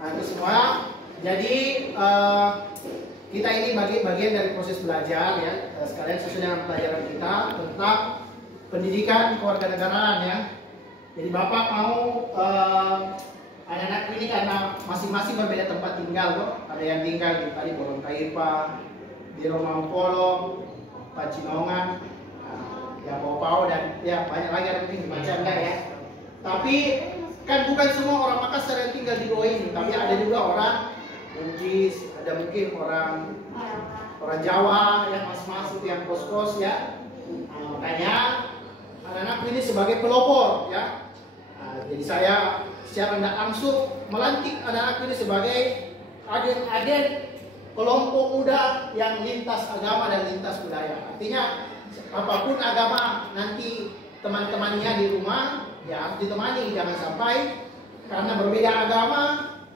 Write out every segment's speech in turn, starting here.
Nah, itu semua. Jadi kita ini bagian dari proses belajar ya. Sekalian sesuai dengan pelajaran kita tentang pendidikan kewarganegaraan ya. Jadi Bapak mau anak-anak ini karena masing-masing berbeda tempat tinggal kok. Ada yang tinggal di tadi Porong Kaipa, di Romangkolong, Pacinongan, ya Pau dan ya banyak lagi ada mungkin di Macanda ya. Tapi kan bukan semua orang Makassar yang tinggal di bawah ini, tapi ada juga orang Bugis, ada mungkin orang Jawa yang mas-mas itu yang kos-kos ya. Makanya anak-anak ini sebagai pelopor ya. Jadi saya secara tidak langsung melantik anak-anak ini sebagai agen-agen kelompok muda yang lintas agama dan lintas budaya. Artinya apapun agama nanti teman-temannya di rumah ya harus ditemani, jangan sampai karena berbeda agama,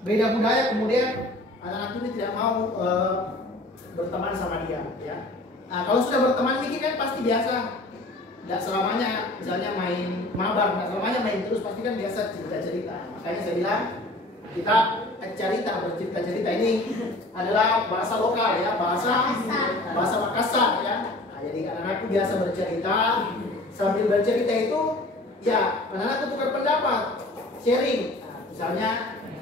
beda budaya kemudian anak-anak ini tidak mau berteman sama dia ya. Nah, kalau sudah berteman dikit kan pasti biasa. Tidak selamanya misalnya main mabar, tidak selamanya main terus, pasti kan biasa cerita-cerita. Makanya saya bilang kita bercerita-cerita ini adalah bahasa lokal ya, bahasa Makassar ya. Nah, jadi anak-anakku biasa bercerita, sambil bercerita itu ya anak-anak tukar pendapat, sharing. Nah, misalnya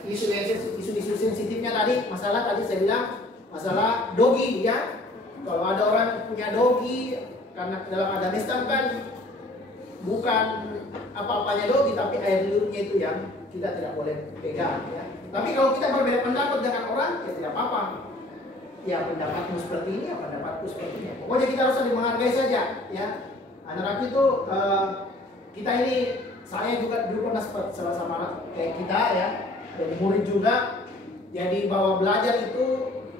isu-isu sensitifnya tadi, masalah tadi saya bilang masalah dogi ya. Kalau ada orang punya dogi, karena dalam agama Islam kan bukan apa-apanya dogi, tapi air liurnya itu yang kita tidak boleh pegang ya. Tapi kalau kita berbeda pendapat dengan orang, ya tidak apa-apa. Ya pendapatmu seperti ini, ya pendapatku seperti ini. Pokoknya kita harus saling menghargai saja ya. Anak-anak itu kita ini, saya juga dulu pernah sama kayak kita ya, jadi murid juga. Jadi bahwa belajar itu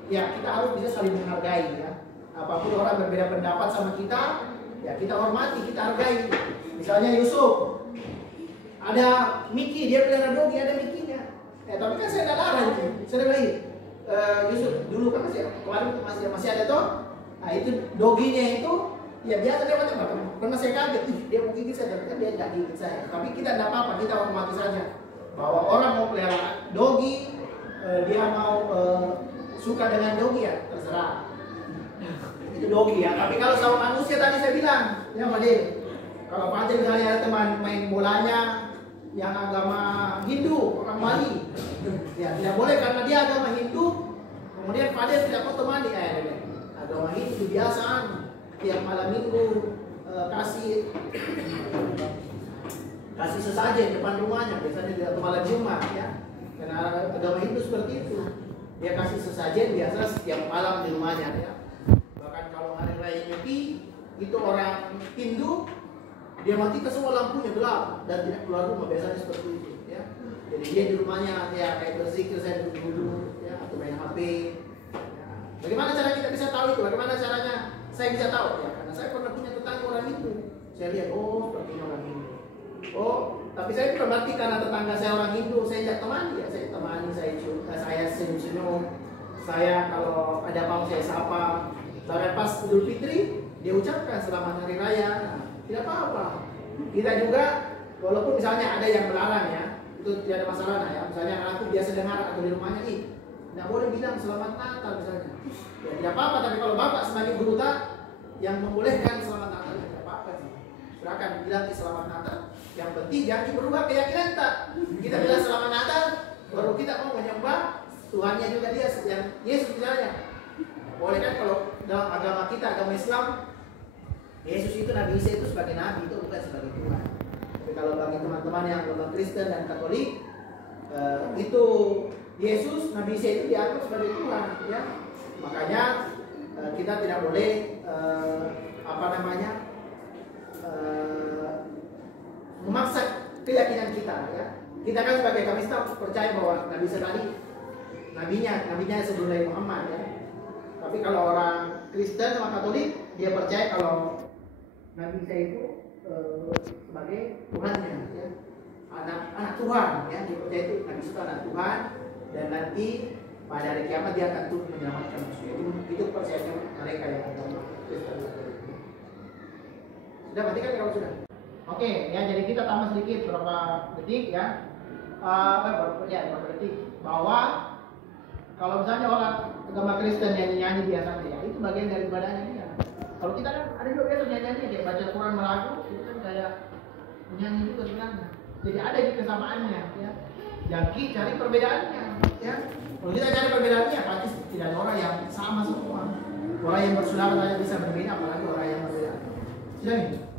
ya kita harus bisa saling menghargai ya. Apapun orang berbeda pendapat sama kita, ya kita hormati, kita hargai. Misalnya Yusuf, ada Miki, dia pelihara dogi, ada Mikinya. Tapi kan saya tidak larang itu. Saya bilang, Yusuf dulu kan kemarin masih ada toh. Nah itu doginya itu, ya biasa dia macam-macam. Pernah saya kaget, dia mau gigit saya, tapi kan dia tidak gigit saya. Tapi kita tidak apa-apa, kita hormati saja. Bahwa orang mau pelihara dogi, dia mau suka dengan dogi ya terserah. Itu dogi ya. Tapi kalau sama manusia tadi saya bilang, ya Fadil, kalau Fadil misalnya ada teman main bolanya yang agama Hindu, orang Bali, ya tidak boleh karena dia agama Hindu. Kemudian Fadil tidak mau temani, agama Hindu kebiasaan tiap malam minggu kasih sesajen depan rumahnya, biasanya di malam Jumat ya. Karena agama Hindu seperti itu, dia kasih sesajen biasa setiap malam di rumahnya ya. Bahkan kalau hari raya Nyepi itu orang Hindu, dia matikan semua lampunya gelap dan tidak keluar rumah, biasanya seperti itu ya. Jadi dia di rumahnya ya kayak berzikir, saya duduk ya, atau main HP ya. Bagaimana cara kita bisa tahu itu? Bagaimana caranya saya bisa tahu ya? Karena saya pernah punya tetangga orang Hindu, saya lihat seperti ini orang Hindu. Tapi saya bukan berarti karena tetangga saya orang Hindu saya tidak temani ya, saya temani, saya senyum-senyum, saya kalau ada mau saya sapa. Bahkan pas Idul Fitri dia ucapkan selamat hari raya. Tidak apa-apa. Kita juga walaupun misalnya ada yang melarang ya, itu tidak ada masalah ya. Misalnya anakku biasa dengar atau di rumahnya tidak boleh bilang selamat Natal misalnya. Ya tidak apa-apa, tapi kalau Bapak sebagai guru yang membolehkan selamat Natal, ya tidak apa-apa sih. Silakan bilang selamat Natal. Yang penting jangan berubah keyakinan tak. Kita bilang selamat Natal, baru kita mau menyembah Tuhannya juga dia yang Yesus misalnya. Boleh kan kalau dalam agama kita, agama Islam, Yesus itu Nabi Isa itu sebagai Nabi, itu bukan sebagai Tuhan. Tapi kalau bagi teman-teman yang agama Kristen dan Katolik, itu Yesus, Nabi Isa itu dianggap sebagai Tuhan, ya. Makanya kita tidak boleh memaksa keyakinan kita, ya. Kita kan sebagai kami Islam percaya bahwa Nabi Isa tadi nabinya sebelum Nabi Muhammad, ya. Tapi kalau orang Kristen sama Katolik, dia percaya kalau Nabi Isa itu sebagai Tuhannya, ya. Anak Tuhan, ya. Dia percaya itu Nabi Isa itu anak Tuhan, dan nanti pada hari kiamat dia akan turun menyelamatkan manusia. Itu percayaan mereka yang agama Kristen. Sudah berarti kan kalau sudah? Oke, ya, jadi kita tambah sedikit berapa detik, ya. berarti bahwa kalau misalnya orang agama Kristen nyanyi biasa ya itu bagian dari ibadahnya dia. Kalau kita kan ada juga biasa nyanyi kayak baca Quran melagu itu kan kayak nyanyi juga sebenarnya. Jadi ada kesamaannya ya. Yang kita cari perbedaannya ya. Kalau kita cari perbedaannya pasti tidak ada orang yang sama semua. Orang yang bersaudara saja bisa berbeda apalagi orang yang berbeda. Sudah nih.